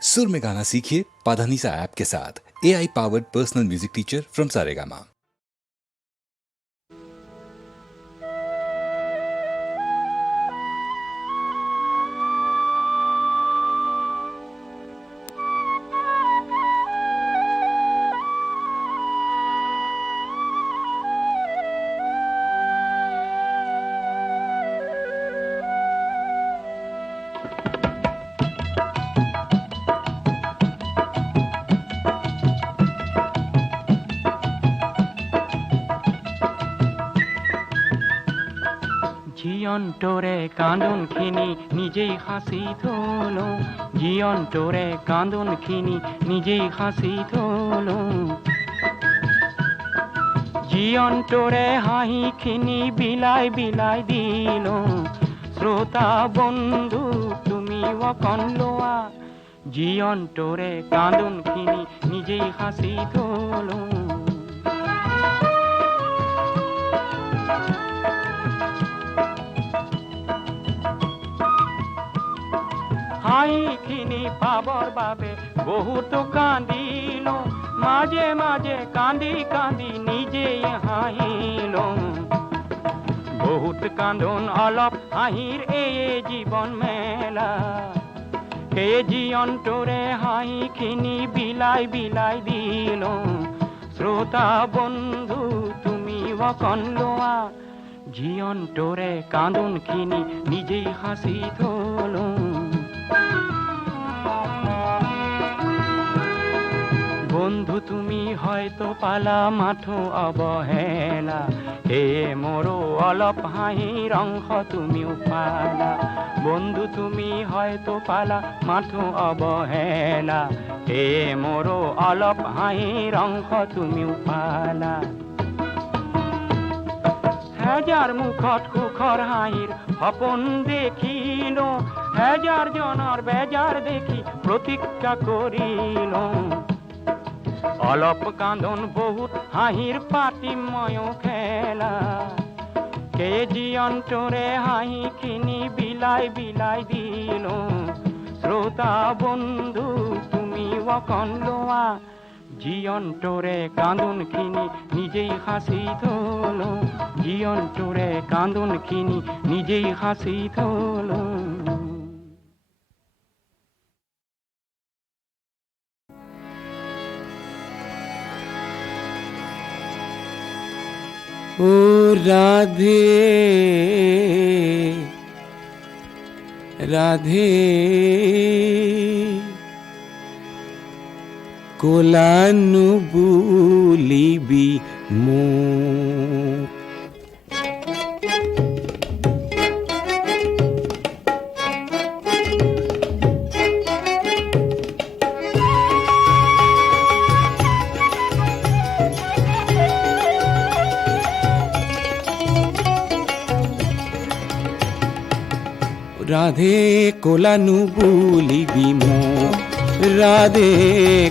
सुर में गाना सीखिए पाधानीसा ऐप के साथ। AI powered personal music teacher from Saregama. জীয়ন্তরে কান্দনখিনি নিজেই হাসি থলো, জীয়ন্তরে কান্দনখিনি নিজেই হাসি থলো, জীয়ন্তরে হাঁহিখিনি বিলাই বিলাই দিল। শ্রোতা বন্ধু তুমি অকন লোয়া, জীয়ন্তরে কান্দনখিনি নিজেই হাসি থলো। হাঁহিখিনি পাবৰ বাবে বহুত কান্দিল, মাঝে মাঝে কান্দি কান্দি নিজেই হাঁহিল। বহুত কান্দন অলপ হাঁহিৰ এই জীৱন মেলা, সেই জীয়ন্তৰে হাঁহিখিনি বিলাই বিলাই দিল। শ্ৰোতা বন্ধু তুমি অকন লোৱা, জীয়ন্তৰে কান্দনখিনি নিজেই হাসি থলো। বন্ধু তুমি হয়তো পালা মাথো অবহেলা, হে মোৰো অলপ হাঁহিৰ অংশ তুমিও পালা। বন্ধু তুমি হয়তো পালা মাথো অবহেলা, হে মোৰো অলপ হাঁহিৰ অংশ তুমিও পালা। হাজাৰ মুখত সুখৰ হাঁহিৰ সপোন দেখিল, হাজাৰ জনৰ বেজাৰ দেখি প্ৰতিজ্ঞা কৰিল। অলপ কান্দন বহুত হাঁহিৰ পাতি ময়ো খেলা, কে জীয়ন্তৰে হাঁহিখিনি বিলাই বিলাই দিল। শ্ৰোতা বন্ধু তুমি অকন লোৱা, জীয়ন্তৰে কান্দনখিনি নিজেই হাসি থলো, জীয়ন্তৰে কান্দনখিনি নিজেই হাসি থলো। ও রাধে রাধে কোলানু বুলিবি মো। রাধে কোলানু বুলিবি মো, রাধে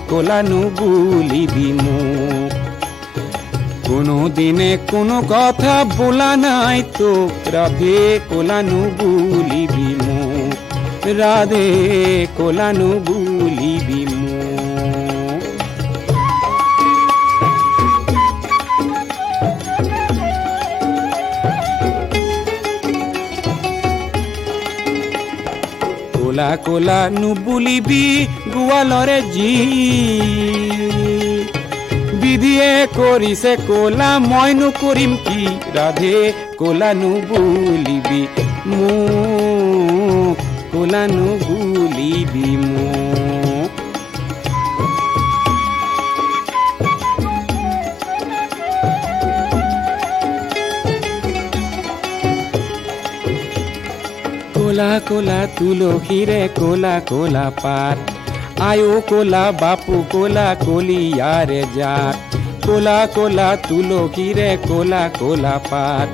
কোলানু বুলিবি মো। কোনো দিনে কোনো কথা বলা নাই তো, রাধে কোলানু বুলিবি মো, রাধে কোলানু বুলিবি মো। কোলা কোলা নু বুলিবি গোৱালৰে জি, বিধিয়ে কৰিছে কোলা মইনো কৰিম কি, ৰাধে কোলা নু বুলিবি মোক, কোলা নু বুলিবি মোক। কোলা কোলা তুলসীৰে কোলা কোলা পাত, আয়ো কোলা বাপু কোলা কলিয়াৰে জাত। কোলা কোলা তুলসীৰে কোলা কোলা পাত,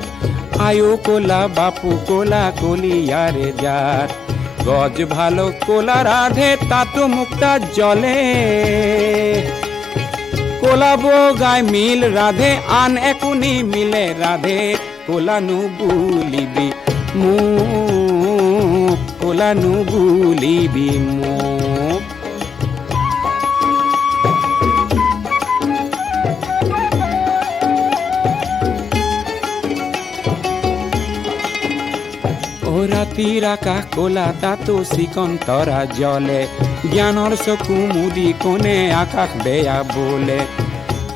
আয়ো কোলা বাপু কোলা কলিয়ারে জাত। গজ ভালো কোলা রাধে তাতো মুক্তা জলে, কোলাবো গায় মিল রাধে আন একুনি মিলে রাধে। কোলানু বুলিবি মোক, কোলানু বুলিবি মোক। ৰাতিৰ আকাশ ক'লা তাতো চিকন তৰা জ্বলে জ্ঞানৰ চকু মুদি কোনে আকাশ বেয়া বোলে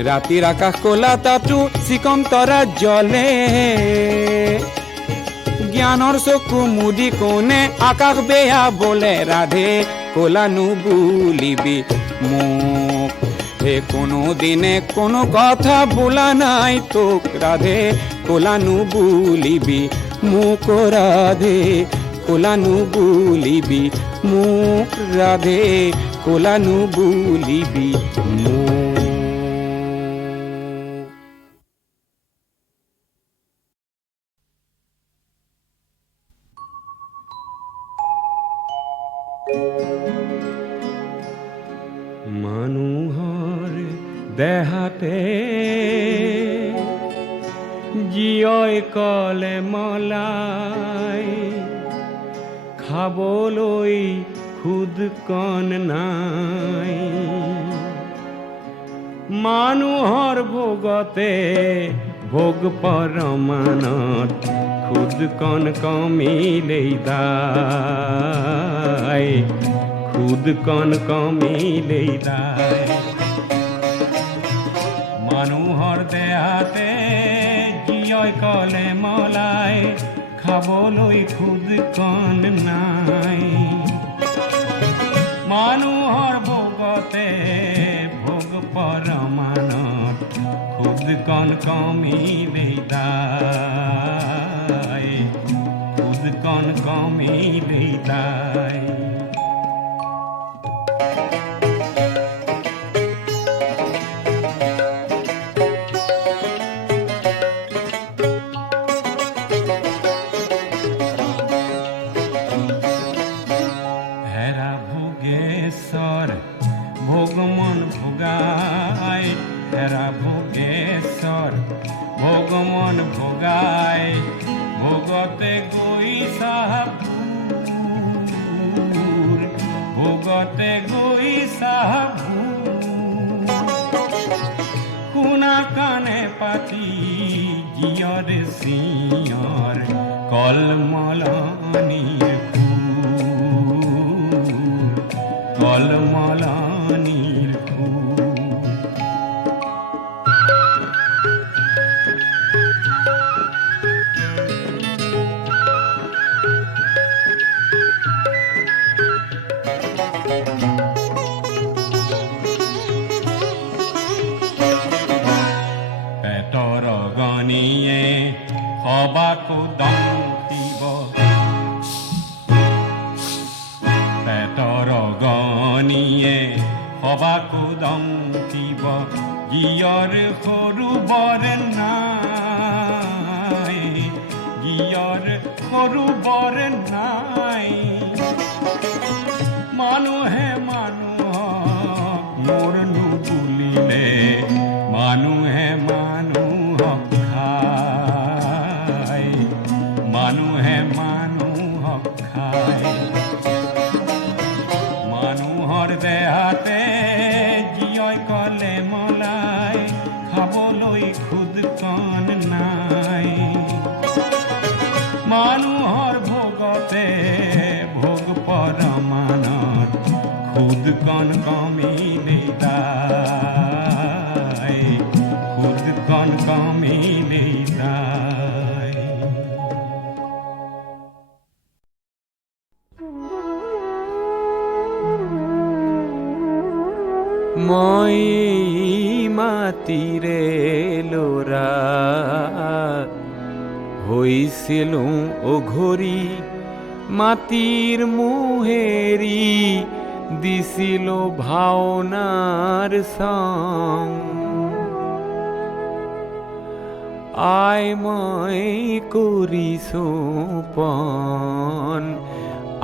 ৰাতিৰ আকাশ ক'লা তাতো চিকন তৰা জ্বলে জ্ঞানৰ চকু মুদি কোনে আকাশ বেয়া বোলে ৰাধে ক'লা নুবুলিবি মোক হে কোনো দিনে কোনো কথা বোলা নাই তোক ৰাধে ক'লা নুবুলিবি মোক ৰাধে ক'লা নুবুলিবি মোক ৰাধে ক'লা নুবুলিবি মোক মানুহৰ দেহাতে জীয়ই কলে মলাই খাবলৈ খুদ কণ নাই মানুহৰ ভোগতে ভোগ পৰমানত খুদ কণ কমিলেই দায় খুদ কণ কমিলেই দায় মানুহৰ দেহাতে জীয়ই কলে মলাই খাবলৈ খুদ কণ নাই মানুহৰ ভোগতে ভোগ পৰমানত খুদ কণ কমিলেই দায় খুদ কণ কমিলেই দায় ভগমন ভোগাই ভোগতে গৈ সাহাবুৰ ভোগতে গৈ সাহাবুৰ শুনা কাণে পাতি জীয়ৰ চিঞৰ কলমলনিৰ সুৰ কলমলনিৰ সুৰ সবাকো দম দিব পেটৰ গনিয়ে সবাকো দম দিব জীয়ৰ সৰু বৰ নাই জীয়ৰ সৰু বৰ নাই মানুহে মানুহক মোৰ নুবুলিলে মানুহে মানুহক মানুহে মানুহক খায় মানুহৰ দেহাতে জীয়ই কলে মলাই খাবলৈ খুদ কণ নাই মানুহৰ ভোগতে ভোগ পৰমানত খুদ কণ কমিলেই দায় খুদ কণ কমিলেই দায় মই মাটিৰে ল'ৰা হৈছিলোঁ অঘৰী মাটিৰ মোহেৰি দিছিলোঁ ভাওনাৰ চং আই মই কৰিছোঁ পণ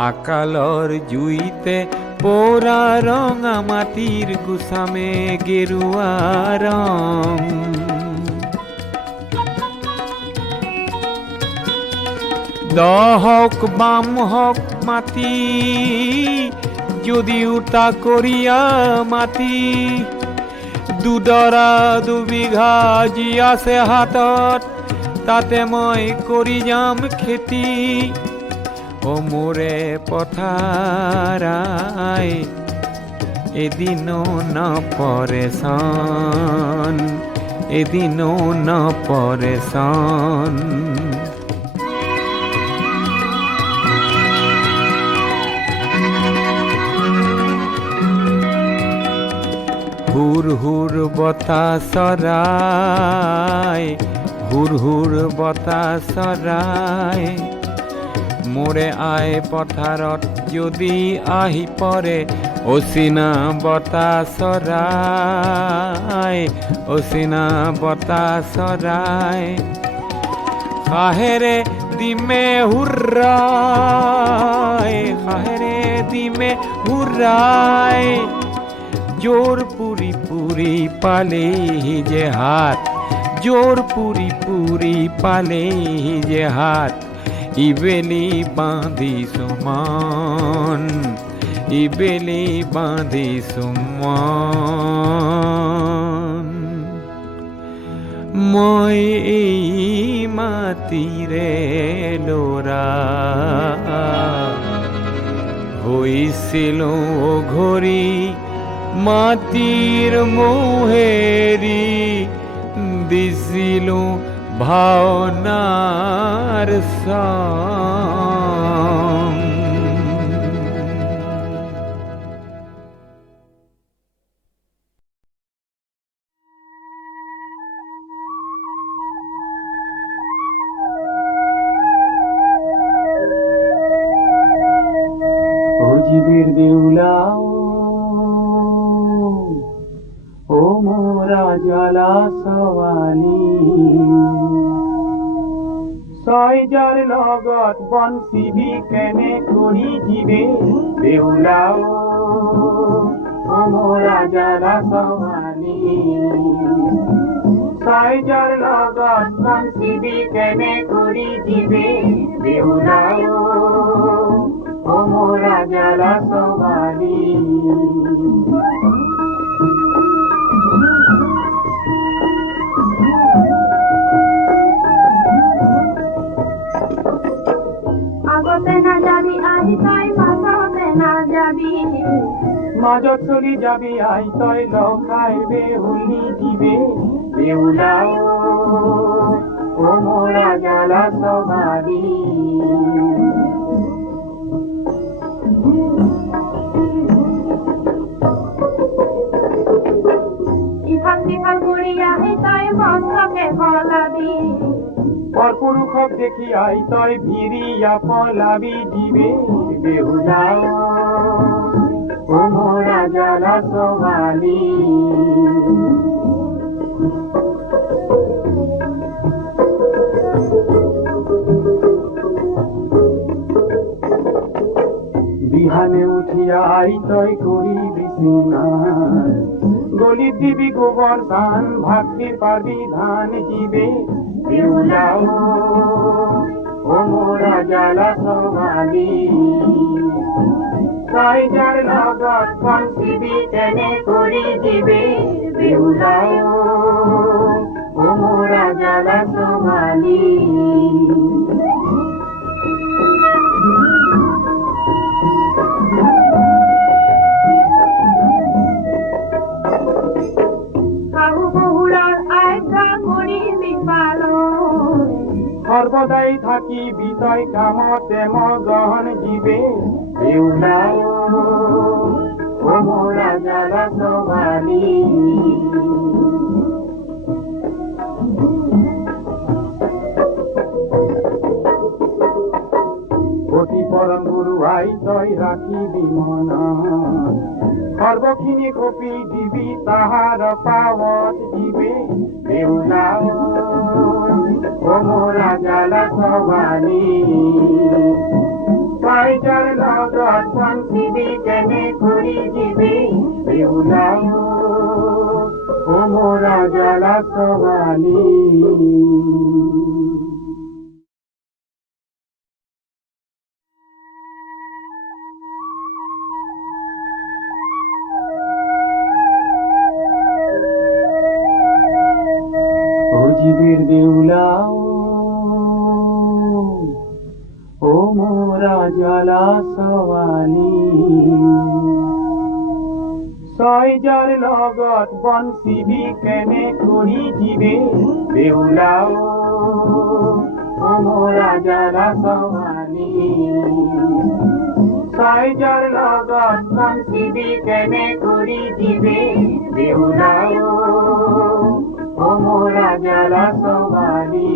আকালৰ জুইতে পোৰা ৰঙা মাটিৰ গুচামে গেৰুৱা ৰং দহক বাম হক মাটি যদিও তাকৰীয়া মাটি দুডৰা দুবিঘা যি আছে হাতত তাতে মই কৰি যাম খেতি ও মোরে পথারায় এদিনও না পরেশান, এদিনও না পরেশান। হুর হুর বতাসরায়, হুর হুর বতাসরায় মোরে আয় পথাৰত যদি আহি পৰে অচিনা বতাসৰায়, অচিনা বতাসৰায় কাহেৰে দিমে হুৰ্ৰাই, কাহেৰে দিমে হুৰ্ৰাই জোর পুরি পুরি পালে যে হাত, জোর পুরি পুরি পালে যে হাত ইবেলি বাঁধি সুমন, ইবেলি বাঁধি সুমন। মই এই মাতিরে লোরা হইছিল ঘড়ি মাটির মোহেরি দিছিল ভাওনার সং। ও জীবের দেউলাও, ও মোরা জ্বালা সওয়ালি, ছয় যার লগত বনচিবি কেনে কৰি জীবে দেউলাও, ও মোৰা জ্বালা সওয়ালি, ছয় যাৰ লগত বনচিবি কেনে কৰি জীবে দেউলাও, ও মোরা জ্বালা সওয়ালি। মাজত চলি যাবি আই তই লখাই বেহুলি দিবে দেউলাও, ও মোরা জ্বালা সওয়ালি। ইফাল সিফাল করিয়া তই বন্ধকে ফলাবি, পরপুরুষক দেখি আই তই ভিড়িয়া পলাবি দিবে বেহুলাও, ও মোরা জ্বালা সওয়ালি। বিহানে উঠিয়া আই তই করিবি সিনান, গলি দিবি গোবর ধান ভাগতে পারবি ধান দিবে দেউলাও, ও মোরা জ্বালা সওয়ালি। ছয় যার লগত বনচিবি কেনে কৰি দিবে দেউলাও, ও মোরা জ্বালা সওয়ালি। সর্বদাই থাকি বিতয় কামতে মগন জীবে দেউলাও, ও মোরা জ্বালা সওয়ালি। অতি পরম গুরু আই তই রাখিবি মন, সর্বখিনি কপি দিবি তাহার পাৱত দিবে দেউলাও, ও মোৰা জ্বালা সওয়ালি। ছয় যাৰ লগত বনচিবি কেনে কৰি দিবে দেউলাও, ও মোৰা জ্বালা সওয়ালি। জীবেৰ দেউলাও, ও মোৰা ছোৱালী ছয়জাৰ লগত বনচিবি কেনে কৰি দিবে বেউলাও অমৰা জালা ছোৱালী ছয়জাৰ লগত বনচিবি কেনে কৰি দিবে বেউলাও অমৰা জালা ছোৱালী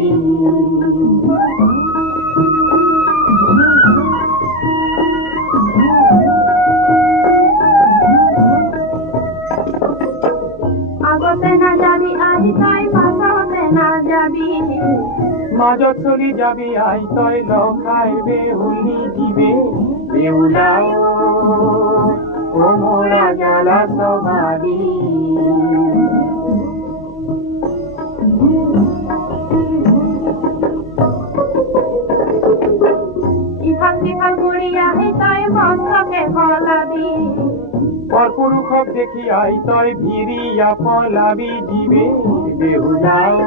মাজত চলি যাবি আই তই লখাই বেহুলি দিবে বেউলাও অমৰা জালা ছোৱালী ইফাল সিফাল কৰি আহি তই মস্তকে পলাবি পৰপুৰুষক দেখি আই তই ভিৰিয়া পলাবি দিবে বেহুলাও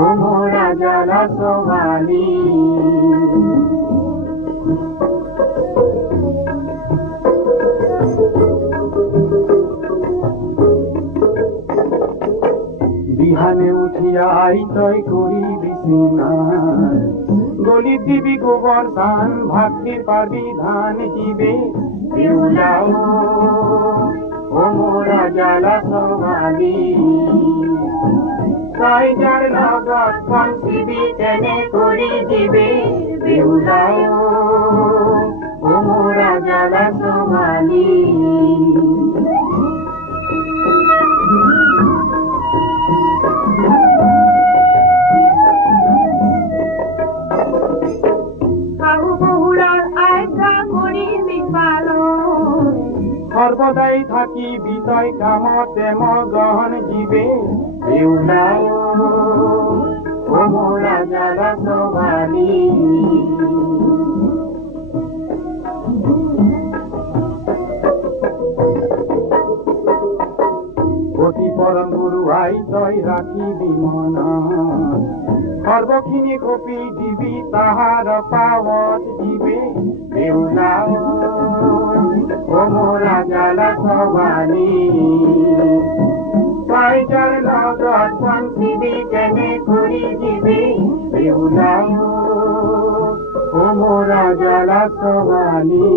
অমৰা জালা ছোৱালী বিহানে উঠিয়া আই তই কৰিবি চিনাৰ গলিত দিবি গোবৰ ধান ভাতটি পাবি ধান দিবে বেউলাও অমৰা জালা ছোৱালী ছয়জাৰ লগত বনচিবি কেনে কৰি দিবে বেউলাও অমৰা জালা ছোৱালী সৰ্বদাই থাকিবি তই কামতে মগন দিবে বেউলাও অমৰা জালা ছোৱালী অতি পৰম গুৰু আই তই ৰাখিবি মনত সৰ্বখিনি কপি দিবি তাহাৰ পাৱত দিবে বেউলাও অমৰা জালা ছোৱালী ছয়জাৰ লগত বনচিবি কেনে কৰি দিবে বেউলাও অমৰা জালা ছোৱালী